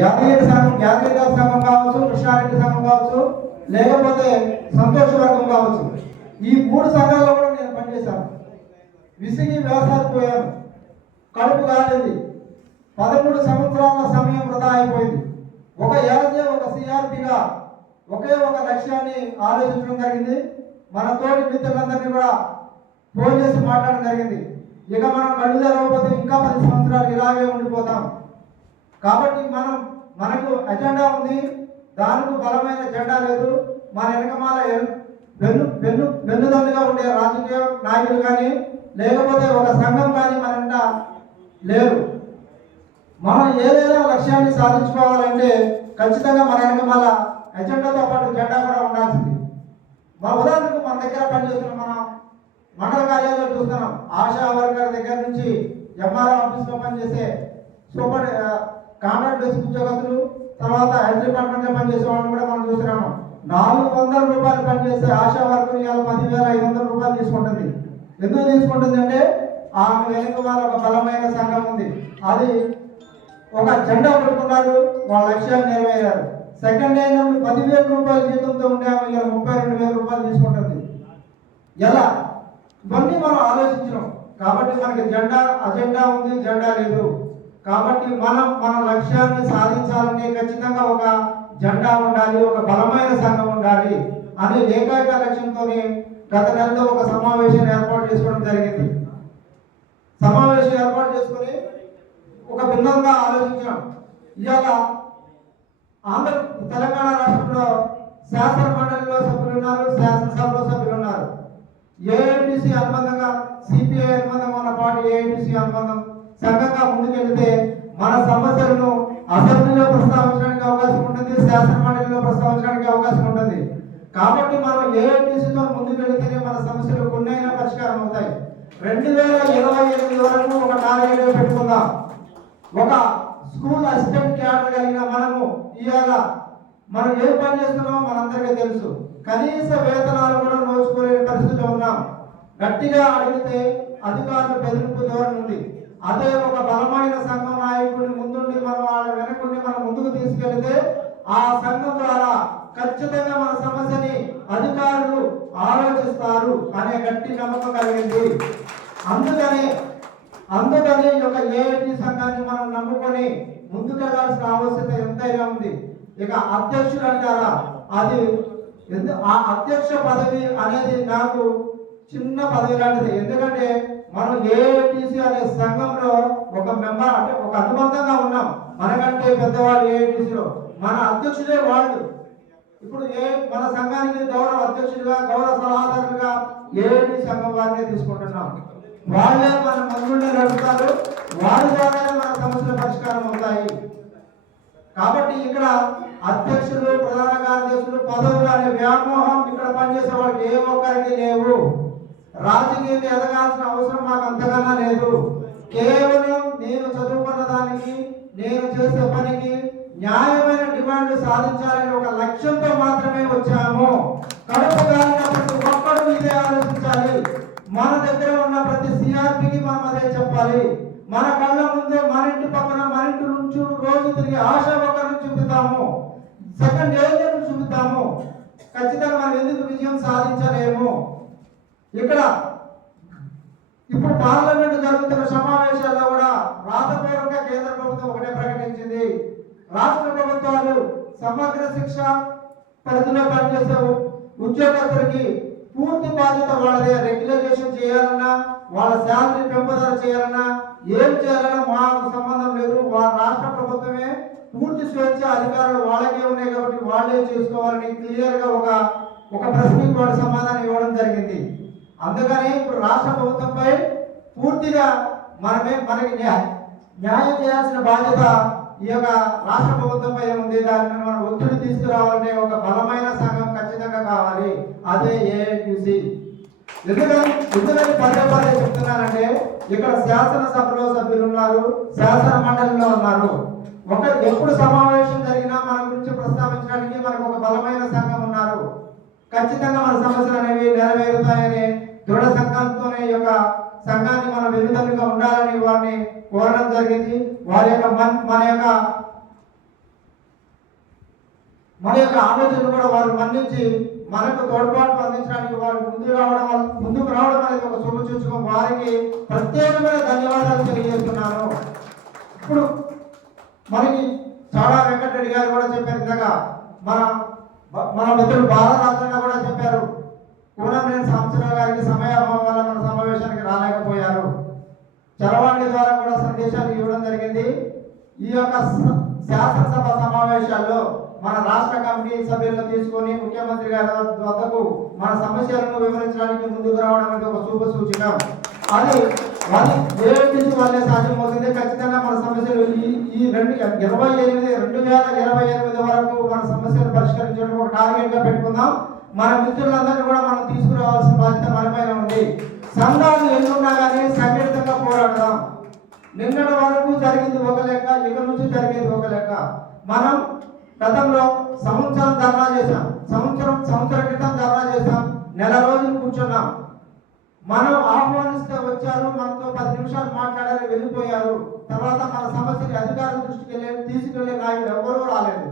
యాదగిరిదాస్ సంఘం కావచ్చు, కృష్ణారెడ్డి సంఘం కావచ్చు, లేకపోతే సంతోష వర్గం కావచ్చు. ఈ 3 సంఘాల్లో కూడా నేను పనిచేశాను. విసిగి వ్యవసాయపోయాను, కడుపు కాలేదు. 13 సంవత్సరాల సమయం వృధా అయిపోయింది. ఒక యాజే ఒక సిఆర్పిగా ఒకే ఒక లక్ష్యాన్ని ఆలోచించడం జరిగింది. మన తోటి మిత్రులందరినీ కూడా ఫోన్ చేసి మాట్లాడడం జరిగింది. ఇక మనం కళ్ళు తెరవకపోతే ఇంకా 10 సంవత్సరాలు ఇలాగే ఉండిపోతాం. కాబట్టి మనకు అజెండా ఉంది, దానికి బలమైన జెండా లేదు. మన వెనకమాల వెన్నుదన్నుగా ఉండే రాజకీయ నాయకులు కానీ లేకపోతే ఒక సంఘం కానీ మన లేరు. మనం ఏదైనా లక్ష్యాన్ని సాధించుకోవాలంటే ఖచ్చితంగా మన వెనకమాల అజెండాతో పాటు జెండా కూడా ఉండాల్సింది. ఉదాహరణకు మన దగ్గర పనిచేస్తున్న మనం మండల కార్యాలయంలో చూస్తున్నాం. ఆశా వర్కర్ దగ్గర నుంచి ఎంఆర్ఓ ఆఫీస్లో పనిచేసే సూపర్ కాంట్రాక్ట్ బేసిక్ ఉద్యోగస్తులు, తర్వాత హెల్త్ డిపార్ట్మెంట్లో పనిచేసే వాళ్ళని కూడా మనం చూస్తున్నాము. 400 రూపాయలు పనిచేసే ఆశా వర్కర్ ఇవాళ 10,500 రూపాయలు తీసుకుంటుంది. ఎందుకు తీసుకుంటుంది అంటే ఆమె వెనుక వాళ్ళ ఒక బలమైన సంఘం ఉంది. అది ఒక జెండా పట్టుకున్నారు, వాళ్ళ లక్ష్యాన్ని నెరవేరారు. సెకండ్ అయినప్పుడు 10,000 రూపాయల జీతంతో ఉండే ఆమె ఇవాళ 32,000 రూపాయలు తీసుకుంటుంది. ఎలా? ఇవన్నీ మనం ఆలోచించినాం. కాబట్టి మనకి అజెండా ఉంది, జెండా లేదు. కాబట్టి మన లక్ష్యాన్ని సాధించాలంటే ఖచ్చితంగా ఒక జెండా ఉండాలి, ఒక బలమైన సంఘం ఉండాలి అనే ఏకైక లక్ష్యంతో గత నెలలో ఒక సమావేశం ఏర్పాటు చేసుకోవడం జరిగింది. సమావేశం ఏర్పాటు చేసుకుని ఒక భిన్నంగా ఆలోచించాం. ఇవాళ తెలంగాణ రాష్ట్రంలో శాసన మండలిలో సభ్యులు ఉన్నారు, శాసనసభలో సభ్యులు ఉన్నారు. ఏఐటిసి అనుబంధంగా సిపిఐ అనుబంధంగా ఉన్న పార్టీ ఏఐటిసి అనుబంధం సంఘంగా ముందుకెళ్తే మన సమస్యలను అసెంబ్లీలో ప్రస్తావించడానికి అవకాశం ఉంటుంది, శాసన మండలిలో ప్రస్తావించడానికి అవకాశం ఉంటుంది. కాబట్టి మనం ఏఐటిసితో ముందుకెళ్తేనే మన సమస్యలు కొన్నైనా పరిష్కారం అవుతాయి. 2028 వరకు ఒక టార్గెట్ పెట్టుకుందాం. ఒక స్కూల్ అసిస్టెంట్ క్యాడర్ కలిగిన ఇవాళ మనం ఏం పని చేస్తున్నామో మనందరికీ తెలుసు. కనీస వేతనాలు కూడా నోచుకోలేని పరిస్థితిలో ఉన్నాం. గట్టిగా అడిగితే అధికారులు బెదిరింపు ధోరణి ఉంది. అదే ఒక బలమైన సంఘం నాయకుడిని ముందుండి మనం వాళ్ళ వెనకుండి మనం ముందుకు తీసుకెళ్తే ఆ సంఘం ద్వారా ఖచ్చితంగా మన సమస్యని అధికారులు ఆలోచిస్తారు అనే గట్టి నమ్మకం కలిగింది. అందుకని ఒక ఏఐటి సంఘాన్ని మనం నమ్ముకొని ముందుకెళ్లాల్సిన ఆవశ్యకత ఎంతైనా ఉంది. ఇక అధ్యక్షుడు అంటారా, అది ఆ అధ్యక్ష పదవి అనేది నాకు చిన్న పదవి లాంటిది. ఎందుకంటే మనం ఏఐటిసి అనే సంఘంలో ఒక మెంబర్ అంటే ఒక అనుబంధంగా ఉన్నాం. మనకంటే పెద్దవాళ్ళు ఏఐటిసిలో మన అధ్యక్షుడే వాళ్ళు. ఇప్పుడు మన సంఘానికి గౌరవ అధ్యక్షుడిగా, గౌరవ సలహాదారులుగా ఏఐటి సంఘం వారినే తీసుకుంటున్నాం. వాళ్ళే మన ముందుండే నడుపుతారు, వారి ద్వారానే మన సమస్యల పరిష్కారం అవుతాయి. కాబట్టి ఇక్కడ అధ్యక్షులు, ప్రధాన కార్యదర్శులు పదవులు అనే వ్యామోహం ఇక్కడ పనిచేసే వాళ్ళకి ఏ ఒక్కరికి లేవు. రాజకీయం ఎదగాల్సిన అవసరం మాకు అంతకన్నా లేదు. కేవలం నేను చదువుకున్న దానికి, నేను చేసే పనికి న్యాయమైన డిమాండ్లు సాధించాలని ఒక లక్ష్యంతో మాత్రమే వచ్చాము. కడుపు కాలిన ప్రతి ఒక్కరు ఇదే ఆలోచించాలి. మన దగ్గర ఉన్న ప్రతి సిఆర్పికి మనం అదే చెప్పాలి. మన కళ్ళ ముందే మన ఇంటి పక్కన మన ఇంటి నుంచి రోజు తిరిగి ఆశా వర్కర్ను చూపుతాము, సెకండ్ ఏజెంట్ చూపుతాము. ఖచ్చితంగా మనం ఎందుకు విజయం సాధించలేము. ఇప్పుడు పార్లమెంట్ జరుగుతున్న సమావేశాల్లో కూడా రాతపూర్వకంగా కేంద్ర ప్రభుత్వం ఒకటే ప్రకటించింది. రాష్ట్ర ప్రభుత్వాలు సమగ్ర శిక్ష పరిధిలో పనిచేసే ఉద్యోగస్తులకి పూర్తి బాధ్యత వాళ్ళదే. రెగ్యులైజేషన్ చేయాలన్నా, వాళ్ళ శాలరీ పెంపుదల చేయాలన్నా, ఏం చేయాలన్నా మాకు సంబంధం లేదు. రాష్ట్ర ప్రభుత్వమే పూర్తి స్వేచ్ఛ అధికారులు వాళ్ళకే ఉన్నాయి కాబట్టి వాళ్ళే చేసుకోవాలని క్లియర్ గా ఒక ప్రశ్నకి వాళ్ళ సమాధానం ఇవ్వడం జరిగింది. అందుకని ఇప్పుడు రాష్ట్ర ప్రభుత్వంపై పూర్తిగా మనకి న్యాయం చేయాల్సిన బాధ్యత ఈ యొక్క రాష్ట్ర ప్రభుత్వంపై ఉంది. దాన్ని మనం ఒత్తిడి తీసుకురావాలంటే ఒక బలమైన సంఘం ఖచ్చితంగా కావాలి, అదే ఏఐటిసి. ఎందుకని పదే చెప్తున్నానంటే ఇక్కడ శాసనసభలో సభ్యులు ఉన్నారు, శాసన మండలిలో ఉన్నారు. ఎప్పుడు సమావేశం జరిగినా మన గురించి ప్రస్తావించడానికి మనకు ఒక బలమైన సంఘం ఉన్నారు. ఖచ్చితంగా మన సమస్యలు అనేవి నెరవేరుతాయని దృఢ సంకల్పంతోనే ఈ యొక్క సంఘాన్ని మనం వెన్నుదన్నుగా ఉండాలని వారిని కోరడం జరిగింది. మన యొక్క మన యొక్క ఆలోచనలు కూడా వారు మన్నించి మనకు తోడ్పాటు అందించడానికి వారు ముందుకు రావడం అనేది ఒక శుభసూచకం. వారికి ప్రత్యేకమైన ధన్యవాదాలు తెలియజేస్తున్నాను. ఇప్పుడు మనకి చాలా వెంకటరెడ్డి గారు కూడా చెప్పారు, ఇందాక మన మిత్రులు బాలరాజన్న కూడా చెప్పారు, కూనంనేని సాంబశివరావు గారికి సమయాభావం వల్ల మన సమావేశానికి రాలేకపోయారు. చరవాణి ద్వారా కూడా సందేశాలు ఇవ్వడం జరిగింది. ఈ యొక్క శాసనసభ సమావేశాల్లో మన రాష్ట్ర కమిటీ సభ్యులను తీసుకొని ముఖ్యమంత్రి గారి వద్దకు మన సమస్యలను వివరించడానికి ముందుకు రావడం అనేది ఒక శుభ సూచన. అది ఏడు నుంచి వాళ్ళే సాధ్యమవుతుంది. ఖచ్చితంగా మన సమస్యలు ఈ 2028 వరకు మన సమస్యలు పరిష్కరించడం ఒక టార్గెట్ గా పెట్టుకుందాం. మన మిత్రులందరినీ కూడా మనం తీసుకురావాల్సిన బాధ్యత మనపైన ఉంది. సంఘాలు ఎన్నున్నా కానీ సంఘటితంగా పోరాడదాం. నిన్నటి వరకు జరిగింది ఒక లెక్క, ఇక నుంచి జరిగేది ఒక లెక్క. మనం గతంలో సంవత్సరం ధర్నా చేశాం, సంవత్సరం క్రితం ధర్నా చేశాం, నెల రోజులు కూర్చున్నాం. మనం ఆహ్వానిస్తే వచ్చారు, మనతో 10 నిమిషాలు మాట్లాడారు, వెళ్ళిపోయారు. తర్వాత మన సమస్యని అధికారుల దృష్టికి తీసుకెళ్లే నాయకులు ఎవరూ రాలేదు.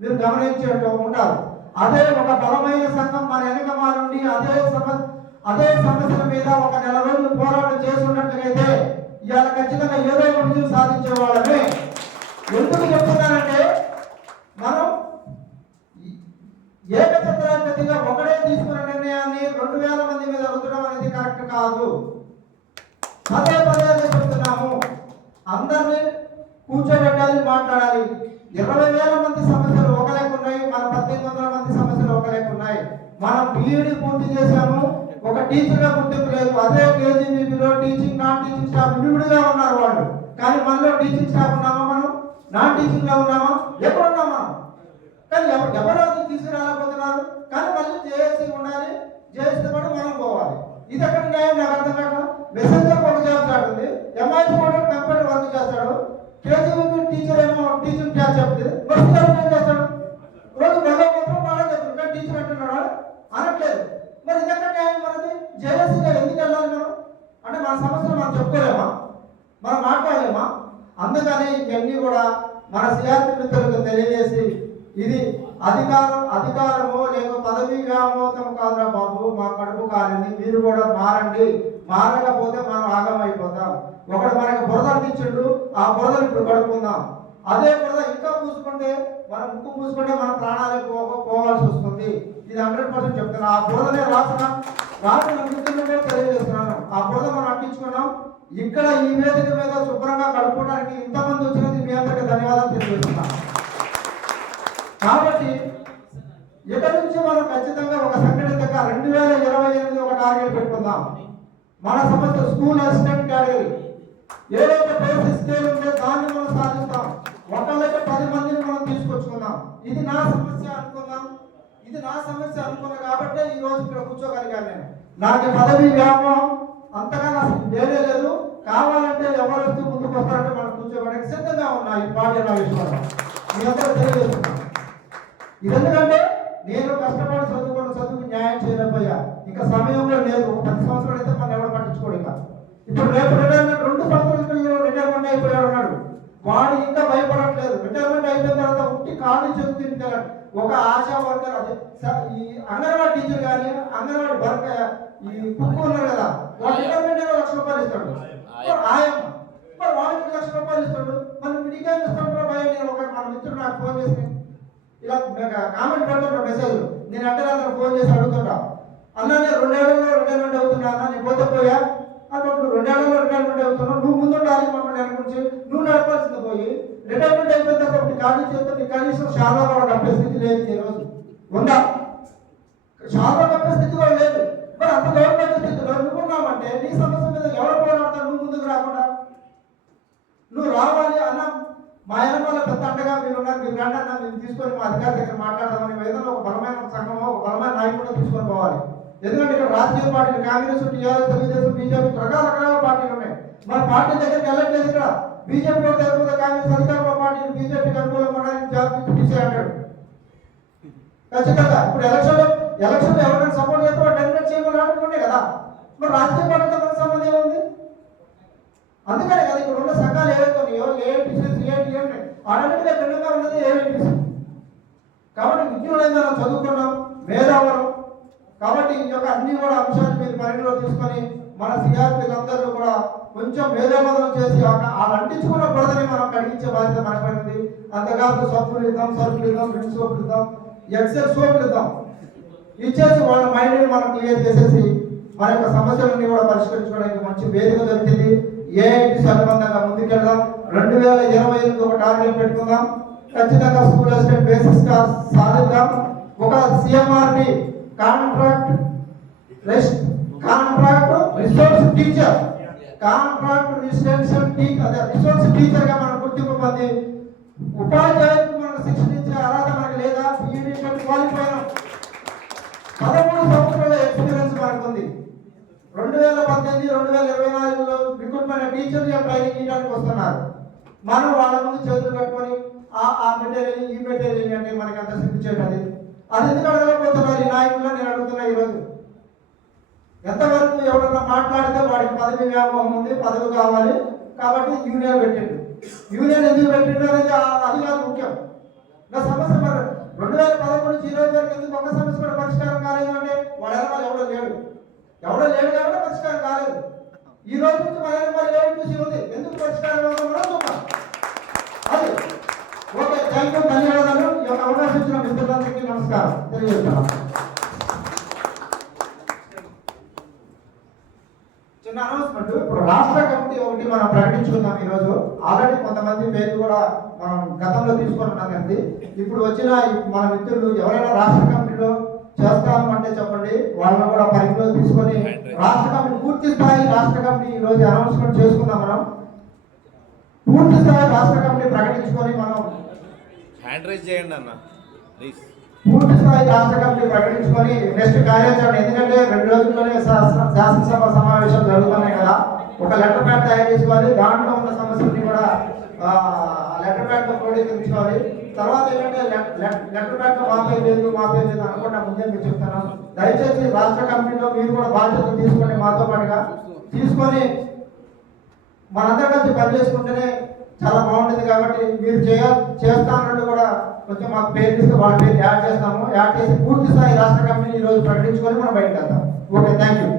మీరు గమనించే ఉంటారు. అదే ఒక బలమైన సంఘం మన వెనక నుండి అదే సమస్యల మీద ఒక నెల రోజులు పోరాటం చేస్తున్నట్లయితే ఇవాళ ఖచ్చితంగా ఏదో ఒక విజయం సాధించే వాళ్ళమే. ఎందుకు చెప్తున్నానంటే, మనం ఏకఛత్రాధిపతిగా ఒకడే తీసుకున్న నిర్ణయాన్ని 2000 మంది మీద రుద్దడం అనేది కరెక్ట్ కాదు. పదే చెప్తున్నాము, అందరినీ కూర్చోబెట్టాలి, మాట్లాడాలి. 20,000 మంది సమస్యలు ఒక లెక్క ఉన్నాయి, మన 1800 మంది సమస్యలు ఒక లెక్క ఉన్నాయి. మనం బీఈడీ పూర్తి చేశాము, ఒక టీచర్ గా గుర్తింపు లేదు. అదే కేజీబీలో టీచింగ్ నాన్ టీచింగ్ స్టాఫ్ విడివిడిగా ఉన్నారు వాళ్ళు. కానీ మనలో టీచింగ్ స్టాఫ్ ఉన్నామా, మనం నాన్ టీచింగ్ లో ఉన్నామా, ఎక్కడున్నాం మనం? కానీ ఎవరో తీసుకురాలేకపోతున్నారు. కానీ మళ్ళీ జేఏసీ ఉండాలి, జేఏసీ కూడా మనం పోవాలి. ఇది ఎక్కడ న్యాయం? నాకు అర్థం కాదు. మెసెంజర్ ఒక జాబ్ ఉంది, ఎంఐసీ కూడా కంప్యూటర్ వర్క్ చేస్తాడు, కేజీబీ టీచర్ ఏమో టీచింగ్ క్లాస్ చెప్తుంది, బస్సు ఏం చేస్తాడు? రోజు మళ్ళీ చెప్తాడు, కానీ టీచర్ అంటున్నాడు అనట్లేదు. మరి ఇది ఎక్కడ న్యాయం? మనది జేఏసీగా ఎందుకు వెళ్ళాలి మనం? అంటే మన సమస్యలు మనం చెప్పుకోలేమా, మనం మాట్లాడలేమా? అందుకని ఇవన్నీ కూడా మన సిఆర్పీ మిత్రులకు తెలియజేసి, ఇది అధికారమో లేక పదవీ వ్యామోహం కాదురా బాబు, మా కడుపు కాలింది, మీరు కూడా మారండి. మారకపోతే మనం ఆగమైపోతాం. ఒకడు మనకి బురద అంటించుండు, ఆ బురదను ఇప్పుడు కడుక్కుందాం. అదే బురద ఇంకా పూసుకుంటే, మనం ముక్కు పూసుకుంటే మన ప్రాణాలకు పోవాల్సి వస్తుంది. ఇది 100% చెప్తున్నా. ఆ బురదనే రాసిన మిత్రులనే తెలియజేస్తున్నాను. ఆ బురద మనం అంటించుకున్నాం. ఇక్కడ ఈ వేదిక మీద శుభ్రంగా కడుక్కోవడానికి ఇంతమంది వచ్చినది మీ అందరికీ ధన్యవాదాలు తెలియజేస్తున్నాం. కాబట్టి ఇక్కడి నుంచి మనం ఖచ్చితంగా ఒక సంఘటితంగా 2028 ఒక టార్గెట్ పెట్టుకుందాం. మన సమస్య స్కూల్ అసిస్టెంట్ కేటగిరీ ఏదైతే బేసిక్ స్కేల్ ఉంటే దాన్ని మనం సాధిస్తాం. ఒకళ్ళకి 10 మందిని మనం తీసుకొచ్చుకుందాం. ఇది నా సమస్య అనుకుందాం. ఇది నా సమస్య అనుకున్నా కాబట్టి ఈ రోజు ఇక్కడ కూర్చోగలిగాను. నేను నాకు పదవి వ్యామోహం అంతగా నాకు లేదు. కావాలంటే ఎవరు వస్తే ముందుకు వస్తారంటే మనం కూర్చోబెట్టడానికి సిద్ధంగా ఉన్నాయి. ఈ పార్టీ నా విషయంలో మీ అందరూ తెలియజేస్తున్నాం. ఇది ఎందుకంటే నేను కష్టపడి చదువుకు న్యాయం చేయలేకపోయా. ఇంకా సమయం కూడా లేదు. ఒక 10 సంవత్సరాలు అయితే మనం ఎవరు పట్టించుకోడు. ఇంకా ఇప్పుడు రేపు రిటైర్మెంట్ 2 సంవత్సరాల రిటైర్మెంట్ అయిపోయాడు ఉన్నాడు. వాడు ఇంకా భయపడట్లేదు. రిటైర్మెంట్ అయిపోయిన తర్వాత ఉంటే కాళ్ళు చెందు తింటాడు. ఒక ఆశా వర్కర్, అదే ఈ అంగన్వాడీ టీచర్ కానీ అంగన్వాడీ వర్కర్, ఈ కుక్కు ఉన్నారు కదా, వాడు రిటైర్మెంట్ 1 లక్ష రూపాయలు ఇస్తాడు. ఆయమ్మ మరి వాడికి 1 లక్ష రూపాయలు ఇస్తాడు. మనం విడిగా ఇస్తాడు. భయ నేను ఒక మన మిత్రుడు నాకు ఫోన్ చేసి ఇలా కామెంట్ పెడుతుంటా, మెసేజ్ నేను అంటే అతను ఫోన్ చేసి అడుగుతుంటా, అన్న నేను 2 ఏళ్లలో రిటైర్మెంట్ అవుతున్నా అన్న, నేను పోతే పోయా అప్పుడు 2 ఏళ్లలో రిటైర్మెంట్ అవుతున్నావు, నువ్వు ముందుండాలి మమ్మల్ని అనుకుంటే నువ్వు నడపాల్సింది పోయి రిటైర్మెంట్ అయిపోయిన తర్వాత ఖాళీ చేస్తే నీ కనీసం చాలా కప్పే స్థితి లేదు. ఈ రోజు ఉందా? చాలా కప్పే స్థితి కూడా లేదు. మరి అంత గవర్నమెంట్ స్థితిలో నువ్వున్నామంటే నీ సమస్య మీద ఎవరు పోరాడతారు? నువ్వు ముందుకు రాకుండా నువ్వు రావాలి అన్న. మా ఎనకాల పెద్ద అండగా మీరు ఉన్నారు, మీరు రండి అన్న, మేము తీసుకొని మా అధికారి దగ్గర మాట్లాడదామని ఏదైనా ఒక బలమైన సంఘమో ఒక బలమైన నాయకుడు తీసుకొని పోవాలి. ఎందుకంటే ఇక్కడ రాజకీయ పార్టీలు కాంగ్రెస్, టీఆర్ఎస్, తెలుగుదేశం, బీజేపీ రకరకాల పార్టీలు ఉన్నాయి. మన పార్టీ దగ్గరికి వెళ్ళట్లేదు. ఇక్కడ బీజేపీ లేకపోతే కాంగ్రెస్ అధికారంలో పార్టీ బీజేపీకి అనుకూలంగా ఉన్నారని జాబ్ తీసే అంటాడు. ఖచ్చితంగా ఇప్పుడు ఎలక్షన్ ఎవరైనా సపోర్ట్ చేస్తే వాడు డెలివేట్ చేయమని ఆడుకుంటే కదా. మరి రాజకీయ పార్టీతో మనకు సంబంధం ఏముంది? అందుకనే కదా ఇక్కడ ఉన్న సంఘాలు ఏవైతే ఉన్నాయో ఏఐటీసీ, సిఐటీ వాటన్నిటిగా భిన్నంగా ఉన్నది ఏఐటీసీ. కాబట్టి విజ్ఞులైన మనం చదువుకున్నాం, మేధావులం. కాబట్టి ఈ యొక్క అన్ని కూడా అంశాలు మీరు పరిగణలో తీసుకొని మన సిఆర్పీలందరూ కూడా కొంచెం మేధోమదనం చేసి వాళ్ళు అంటించుకున్న బురదని మనం కడిగించే బాధ్యత మనపడింది. అంతేకాదు సబ్బులు ఇద్దాం, సరుకులు ఇద్దాం, రెండు సోపులు ఇద్దాం, ఎక్సెల్ సోపులు ఇద్దాం, ఇచ్చేసి వాళ్ళ మైండ్ని మనం క్లియర్ చేసేసి మన యొక్క సమస్యలన్నీ కూడా పరిష్కరించుకోవడానికి మంచి వేదిక దొరికింది. ఏఐటి సంబంధంగా ముందుకెళ్దాం. 2028 ఒక టార్గెట్ పెట్టుకుందాం. ఖచ్చితంగా స్కూల్ అసిస్టెంట్ బేసిక్స్ గా సాధిద్దాం. ఒక CMRT contract resource teacher, contract resource teacher గా మనం గుర్తింపు పొంది ఉపాధ్యాయులకు మనకు శిక్షణ ఇచ్చే అర్హత మనకు లేదా? బీఈడీ క్వాలిఫై అయినాం. 13 సంవత్సరాల ఎక్స్పీరియన్స్ మనకు ఉంది. 2018, 2024లో రిక్రూట్మెంట్ టీచర్లు ట్రైనింగ్ ఇవ్వడానికి వస్తున్నారు. మనం వాళ్ళ ముందు చేతులు కట్టుకొని ఆ మెటీరియల్ ఈ మెటీరియల్ అంటే మనకి అంత సిద్ధి చేయడం అది ఎందుకు అడగకపోతున్నారు ఈ నాయకుల్లో? నేను అడుగుతున్నా ఈరోజు. ఎంతవరకు ఎవరన్నా మాట్లాడితే వాడికి పదవి వ్యామోహం ఉంది, పదవి కావాలి కాబట్టి యూనియన్ పెట్టిండు. యూనియన్ ఎందుకు పెట్టిండు అనేది అది కాదు ముఖ్యం. నా సమస్య మరి 2013 నుంచి 20 వరకు ఎందుకు ఒక్క సమస్య కూడా పరిష్కారం కాలేదు అంటే వాడు ఎవడో లేడు కాబట్టి పరిష్కారం కాలేదు. ఈ రోజు నుంచి మరి చూసి ఉంది ఎందుకు పరిష్కారం చూద్దాం. అది ఓకే. థ్యాంక్ యూ, ధన్యవాదాలు. ఈ యొక్క అవకాశం ఇచ్చిన మిత్రులందరికీ నమస్కారం తెలియజేస్తున్నాను. చిన్న అనౌన్స్మెంట్. ఇప్పుడు రాష్ట్ర కమిటీ ఒకటి మనం ప్రకటించుకుందాం ఈరోజు. ఆల్రెడీ కొంతమంది పేర్లు కూడా మనం గతంలో తీసుకున్నాం కానీ ఇప్పుడు వచ్చిన మన మిత్రులు ఎవరైనా రాష్ట్ర కమిటీలో చేస్తాము అంటే చెప్పండి. వాళ్ళని కూడా పరిగణలో తీసుకొని రాష్ట్ర కమిటీ పూర్తి స్థాయి రాష్ట్ర కమిటీ ఈ రోజు అనౌన్స్మెంట్ చేసుకుందాం. మనం పూర్తి స్థాయి రాష్ట్ర కమిటీ ప్రకటించుకొని మనం హ్యాండ్ రైజ్ చేయండి అన్న ప్లీజ్. పూర్తి స్థాయి రాష్ట్ర కమిటీ ప్రకటించుకొని నెక్స్ట్ కార్యాచరణ. ఎందుకంటే 2 రోజుల్లోనే శాసనసభ సమావేశాలు జరుగుతున్నాయి కదా. ఒక లెటర్ ప్యాడ్ తయారు చేసుకోవాలి. దాంట్లో ఉన్న సమస్యల్ని కూడా లెటర్ ప్యాడ్ క్రోడీకరించుకోవాలి. తర్వాత ఏంటంటే లెటర్ ప్యాడ్ మాపే లేదు అనుకుంటా ముందే మీకు చెప్తాను. దయచేసి రాష్ట్ర కమిటీలో మీరు కూడా బాధ్యతలు తీసుకొని మాతో పాటుగా తీసుకొని మనందరం కలిసి పనిచేసుకుంటేనే చాలా బాగుంటుంది. కాబట్టి మీరు చేస్తానన్నట్టు కూడా కొంచెం మాకు పేరు ఇస్తే వాళ్ళ పేరు యాడ్ చేస్తాము. యాడ్ చేసి పూర్తి స్థాయి రాష్ట్ర కమిటీని ఈరోజు ప్రకటించుకొని మనం బయటకు వెళ్తాం. Okay, thank you.